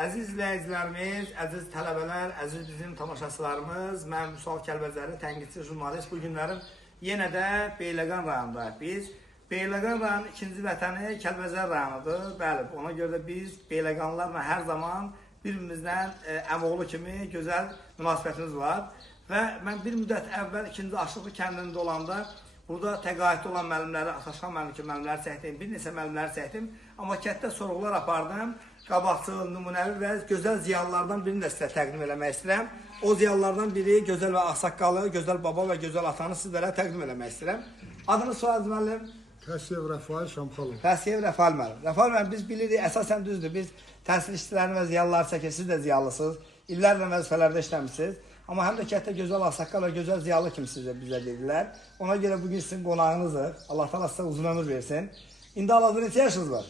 Əziz izləyicilərimiz, əziz tələbələr, əziz bizim tamaşaçılarımız, mən Vüsal Kəlbəcəri, tənqidçi jurnalist. Bu günlərim yenə də Beyləqan rayonundayıq. Biz Beyləqan rayonunun ikinci vətəni Kəlbəcər rayonudur. Bəli, ona görə də biz Beyləqanlarla hər zaman bir-birimizdən əmoğlu kimi gözəl münasibətimiz var. Və mən bir müddət əvvəl ikinci Aşıqlı kəndində olanda burada təqaüddə olan müəllimləri, Ataşxan müəllim kimi müəllimləri çəkdim, bir neçə müəllimləri çəkdim. Amma kənddə sorğular apardım. Qabaqcıl, nümunəvi və gözəl ziyalılardan birini də sizə təqdim eləmək istəyirəm. O ziyalılardan biri gözəl və ağsaqqalı, gözəl baba və gözəl atanı sizlərə təqdim eləmək istəyirəm. Adınız, soyadınız müəllim? Təsyev Rəfail Şamxalov. Təsyev Rəfail müəllim. Rəfail müəllim, biz bilirik, əsasən düzdür. Biz təhsil işçilərini və ziyalıları çəkir, siz də ziyalısınız. İllərlə vəzifələrdə işləmişsiniz. Amma həm də kənddə gözəl ağsaqqal və gözəl ziyalı kimi bizə dedilər. Ona görə bugün sizin qonağınızdır. Allah təala sizə uzun ömür versin. İndi hal-hazırda neçə yaşınız var?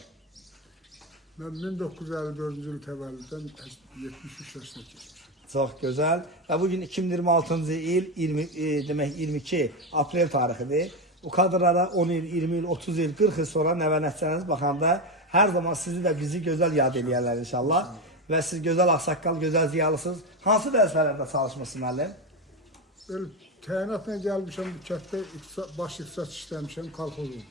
Mən 1954-cü il təvəllüddən 73 yaşına keçmişəm. Çox gözəl. Və bugün 2026-cı il, demək 22 aprel tarixidir. Bu kadrlara 10 il, 20 il, 30 il, 40 il sonra nəvə-nəticəniz baxanda hər zaman sizi və bizi gözəl yad eləyərlər inşallah. Və siz gözəl ağsaqqal, gözəl ziyalısınız. Hansı vəzifələrdə çalışmışsınız müəllim? Təyinatla gəlmişəm, bu kənddə baş iqtisad işləmişəm, kolxozum.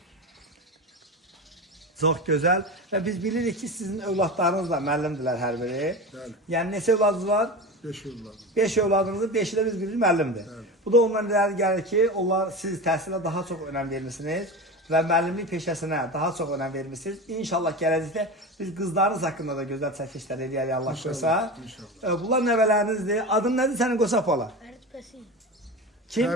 Çox gözəl. Və biz bilirik ki, sizin övladlarınız da müəllimdirlər hər biri. Bəli. Yəni neçə övladınız var? 5 övladım. 5 övladınızın 5-i də biz bilirik müəllimdir. Bəli. Bu da ondan irəli gəlir ki, onlar siz təhsilə daha çox önəm vermisiniz və müəllimlik peşəsinə daha çox önəm vermisiniz. İnşallah gələcəkdə biz qızlarınız haqqında da gözəl çəkilişlər eləyərik Allah qoysa. Bunlar nəvələrinizdir. Adın nədir sənin Qosapala? Fərid Pəsiyev. Kim?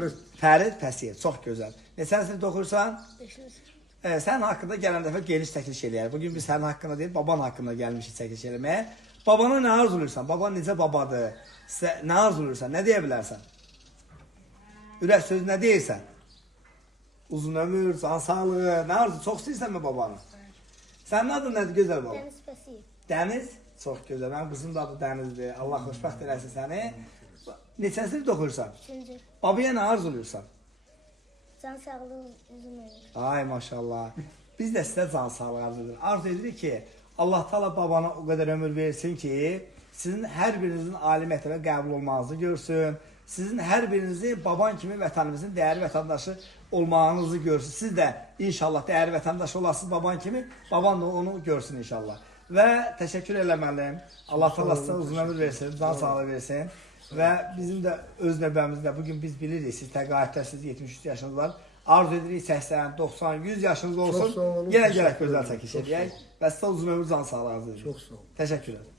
Fərid Pəsiyev. Çox gözəl. Neçə sinifdə oxuyursan? 5-ci sinif. Sənin haqqında gələn dəfə geniş çəkiliş eləyək. Bugün biz sənin haqqında deyil, baban haqqında gəlmişik çəkiliş eləməyə. Babana nə arzuluyursan? Baban necə babadır? Nə arzuluyursan? Nə deyə bilərsən? Ürək söz nə deyirsən? Uzun ömür, can sağlığı, nə arzu? Çox istəyirsən mi babanı? Sənin adın nədir gözəl baba? Dəniz Pəsiyev. Dəniz? Çox gözəl. Mənim qızım da adı Dənizdir. Allah xoşbəxt eləsin səni. Neçə sinifdə oxuyursan? 3-cü. Babaya nə arzuluyursan? Can sağlığı uzun ömür. Ay maşallah. Biz də sizə can sağlığı arzu edirik. Arzu edirik ki, Allah Taala babana o qədər ömür versin ki, sizin hər birinizin ali məktəbə qəbul olmağınızı görsün. Sizin hər birinizi baban kimi vətənimizin dəyərli vətəndaşı olmağınızı görsün. Siz də inşallah dəyərli vətəndaşı olasınız baban kimi, baban da onu görsün inşallah. Və təşəkkür eləməliyim. Allah Taala sizə uzun ömür versin, can sağlığı versin. Və bizim də öz növbəmizdə bugün biz bilirik, siz təqaüddəsiniz, 73 yaşınız var. Arzu edirik 80, 90, 100 yaşınız olsun. Yenə gələk gözəl çəkiş edək və sizə uzun ömür can sağlığı arzu edirik. Çox sağ olun. Təşəkkür ederim.